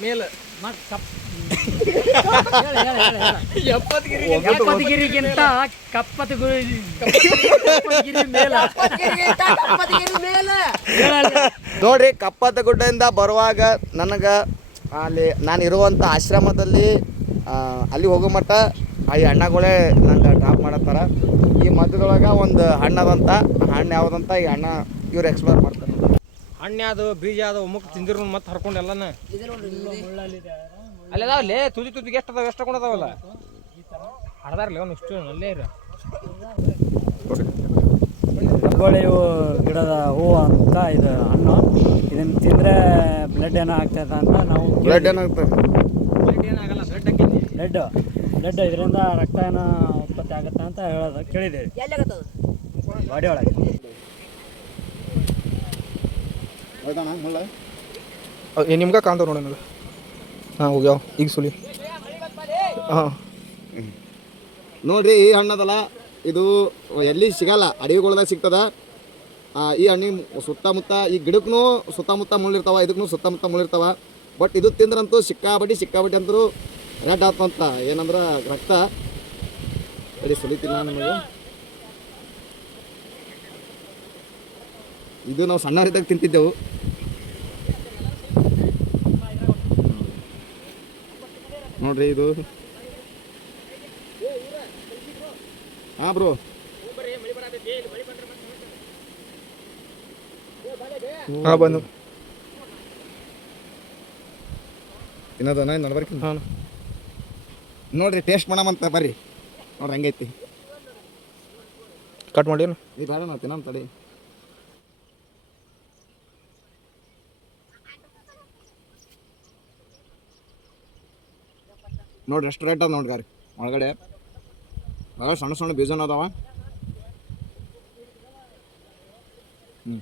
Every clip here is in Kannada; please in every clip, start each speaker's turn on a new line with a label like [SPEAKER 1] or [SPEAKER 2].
[SPEAKER 1] ಮೇಲ್.
[SPEAKER 2] ಕಪ್ಪತಗಿರಿಗಿಂತ ಕಪ್ಪತ.
[SPEAKER 3] ನೋಡ್ರಿ ಕಪ್ಪತ್ತ ಗುಡ್ಡದಿಂದ ಬರುವಾಗ ನನಗೆ ಅಲ್ಲಿ ನಾನು ಇರುವಂಥ ಆಶ್ರಮದಲ್ಲಿ ಅಲ್ಲಿ ಹೋಗೋ ಮಟ್ಟ ಆ ಈ ಅಣ್ಣಗಳೇ ನಂಗೆ ಡ್ರಾಪ್ ಮಾಡತ್ತಾರ. ಈ ಮಧ್ಯದೊಳಗೆ ಒಂದು ಹಣ್ಣದಂತ ಹಣ್ಣು ಯಾವುದಂತ ಈ ಅಣ್ಣ ಇವ್ರು ಎಕ್ಸ್ಪ್ಲೋರ್ ಮಾಡ್ತಾರೆ.
[SPEAKER 1] ಹಣ್ಣೆ ಅದು ಬೀಜ ಅದು ಮುಕ್ ತಿಂದಿರು ಮತ್ತೆ ಹರ್ಕೊಂಡು ಎಲ್ಲನ? ಅಲ್ಲಿ ಲೇ ತುದಿ ತುದಿಗೆ ಎಷ್ಟು ಅದಾವ ಎಷ್ಟು ಹಾಕೊಂಡದಾವಲ್ಲ ಹಡ್ದಾರ್ಲಿ ಅವ್ನು ಇಷ್ಟು ಅಲ್ಲೇ ಇರ.
[SPEAKER 2] ಕಗ್ಗೊಳೆಯು ಗಿಡದ ಹೂವು ಅಂತ ಇದು ಹಣ್ಣು. ಇದನ್ನ ತಿಂದ್ರೆ ಬ್ಲಡ್ ಏನೋ ಆಗ್ತದೆ ಅಂತ ನಾವು
[SPEAKER 3] ಬ್ಲಡ್ ಏನಾಗ್ತದೆ?
[SPEAKER 1] ಏನಾಗಲ್ಲ ಬ್ಲಡ್ ಹಾಕಿದ್ವಿ.
[SPEAKER 2] ಬ್ಲಡ್ ಬ್ಲಡ್ ಇದರಿಂದ ರಕ್ತ ಏನೋ ಉತ್ಪತ್ತಿ ಆಗುತ್ತೆ ಅಂತ ಹೇಳೋದು ಕೇಳಿದ್ದೇವೆ. ಬಾಡಿ ಒಳಗೆ.
[SPEAKER 4] ನಿಮ್ಗೆ ಕಾಣ್ತಾವ ನೋಡಿ ನನಗೆ. ಹಾಂ, ಹೋಗ್ಯಾವ. ಈಗ ಸುಲಿ. ಹಾಂ.
[SPEAKER 3] ನೋಡ್ರಿ, ಈ ಹಣ್ಣದಲ್ಲ, ಇದು ಎಲ್ಲಿ ಸಿಗಲ್ಲ. ಅಡಿಗೆಗಳ್ದಾಗ ಸಿಗ್ತದ. ಈ ಹಣ್ಣಿನ ಸುತ್ತಮುತ್ತ, ಈ ಗಿಡಕ್ಕೂ ಸುತ್ತಮುತ್ತ ಮುಳ್ಳಿರ್ತಾವ ಇದಕ್ಕೂ ಸುತ್ತಮುತ್ತ ಮುಳ್ಳಿರ್ತಾವ ಬಟ್ ಇದು ತಿಂದ್ರಂತೂ ಸಿಕ್ಕಾಬಡ್ಡಿ ಸಿಕ್ಕಾಬಡ್ಡಿ ಅಂದ್ರೂ ರೆಡ್ ಆತಂತ ಏನಂದ್ರೆ ರಕ್ತ. ಅಡಿ ಸುಲಿತಿಲ್ಲ ನಮಗೆ. ಇದು ನಾವು ಸಣ್ಣ ಸಣ್ಣವರಿದ್ದಾಗ ತಿಂತಿದ್ದೆವು. ನೋಡ್ರಿ ಇದು. ಹಾಂ ಬ್ರೋ.
[SPEAKER 4] ಹಾಂ ಬಂದು.
[SPEAKER 3] ತಿನ್ನೋದನ ನಡ್ಬರ್ಕಿ
[SPEAKER 4] ಬರ್ಕಿ
[SPEAKER 3] ನೋಡ್ರಿ ಟೇಸ್ಟ್ ಮಾಡಮಂತ ಬರ್ರಿ. ನೋಡ್ರಿ ಹಂಗೈತಿ.
[SPEAKER 4] ಕಟ್ ಮಾಡಿ
[SPEAKER 3] ಈ ಬೇಡ ನಾವು ತಿನ್ನೋಣ ತಡಿ. ನೋಡ್ರಿ ಎಷ್ಟು ರೇಟ್ ಅದ ನೋಡ್ಗಾರಿ ಒಳಗಡೆ. ಭಾಳ ಸಣ್ಣ ಸಣ್ಣ ಬೀಜನ ಅದಾವ. ಹ್ಞೂ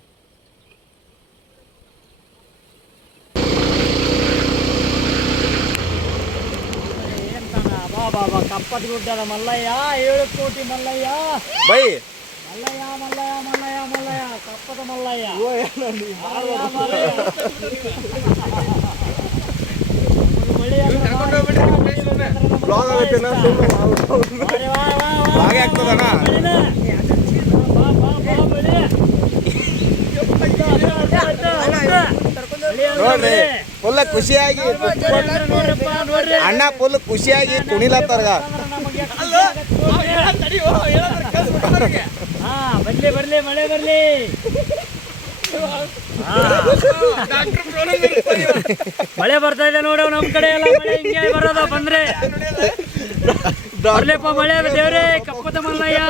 [SPEAKER 2] ಬಾ ಬಾ ಬಾ ಕಪ್ಪದ ಗುಡ್ಡದ ಮಲ್ಲಯ್ಯ ಏಳು ಕೋಟಿ ಮಲ್ಲಯ್ಯ.
[SPEAKER 3] ಬೈ.
[SPEAKER 2] ಮಲ್ಲಯ್ಯ ಮಲ್ಲಯ್ಯ ಮಲ್ಲಯ್ಯ ಮಲ್ಲಯ್ಯ ಕಪ್ಪದ ಮಲ್ಲಯ್ಯ. ಮಲ್ಲಯ್ಯ, ಮಲ್ಲಯ್ಯ.
[SPEAKER 3] ಬ್ಲಾಗ್ ಆಗುತ್ತೆ
[SPEAKER 2] ಬ್ಲಾಗ್
[SPEAKER 3] ಆಗ್ತದಣ್ಣ? ನೋಡ್ರಿ. ಫುಲ್ ಖುಷಿಯಾಗಿ. ಅಣ್ಣ ಫುಲ್ ಖುಷಿಯಾಗಿ ಕುಣಿಲತ್ತಾರ್ಗ
[SPEAKER 2] ಬರ್ಲಿ ಬರ್ಲಿ, ಮಳೆ ಬರ್ಲಿ. ಮಳೆ ಬರ್ತಾ ಇದೆ ನೋಡು ನಮ್ ಕಡೆ ಎಲ್ಲ ಮಳೆ ಹಿಂಗೆ ಬರೋದು ಬಂದ್ರೆ. ಬರ್ಲಿಪ್ಪ ಮಳೆ ದೇವ್ರೆ ಕಪ್ಪದ ಮಲ್ಲಯ್ಯ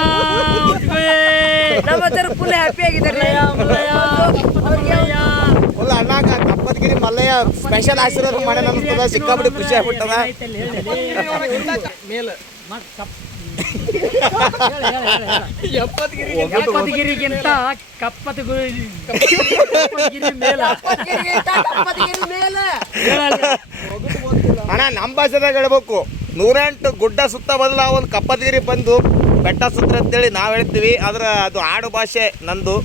[SPEAKER 2] ಫುಲ್ ಹ್ಯಾಪಿ ಆಗಿದ್ದಾರೆ.
[SPEAKER 3] ಫುಲ್ ಅಣ್ಣ ಕಪ್ಪದಗಿರಿ ಮಲ್ಲಯ್ಯ ಸ್ಪೆಷಲ್ ಆಶೀರ್ವಾದ ಮಳೆ ಅನ್ಸ್ತದ ಸಿಕ್ಕಾಬಿಟ್ಟು ಖುಷಿ ಆಗ್ಬಿಟ್ಟದ.
[SPEAKER 1] ಮೇಲ್.
[SPEAKER 2] ಮತ್ತ್ ಕಪ್ಪತ್ ಹೇಳು, ಹೇಳು, ಹೇಳು, ಹೇಳು.
[SPEAKER 1] ಎಪ್ಪತ್ಗಿರಿ
[SPEAKER 2] ಕಪ್ಪತಗಿರಿಗಿಂತ ಕಪ್ಪತ ಕಪ್ಪತಗಿರಿ ಮೇಲ.
[SPEAKER 3] ಅಣ್ಣ ನಮ್ಮ ಭಾಷೆದಾಗ ಹೇಳ್ಬೇಕು. ನೂರೆಂಟು ಗುಡ್ಡ ಸುತ್ತ ಬದಲು ಒಂದು ಕಪ್ಪದಗಿರಿ ಬಂದು ಬೆಟ್ಟ ಸುತ್ತ ಅಂತೇಳಿ ನಾವು ಹೇಳ್ತೀವಿ. ಆದ್ರೆ ಅದು ಆಡು ಭಾಷೆ ನಂದು.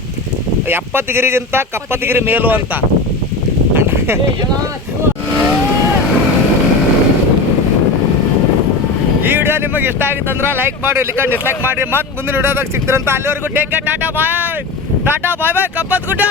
[SPEAKER 3] ಎಪ್ಪತ್ತಗಿರಿಗಿಂತ ಕಪ್ಪತಗಿರಿ ಮೇಲು ಅಂತ. ಈ ವಿಡಿಯೋ ನಿಮಗೆ ಇಷ್ಟ ಆಗಿತ್ತಂದ್ರೆ ಲೈಕ್ ಮಾಡಿ ಲಿಕ್ಕ ಡಿಸ್ಲೈಕ್ ಮಾಡಿ. ಮತ್ತೆ ಮುಂದಿನ ವಿಡಿಯೋದಾಗ ಸಿಗ್ತಿರಂತ. ಅಲ್ಲಿವರೆಗೂ take care tata bye tata bye bye Kappatagudda.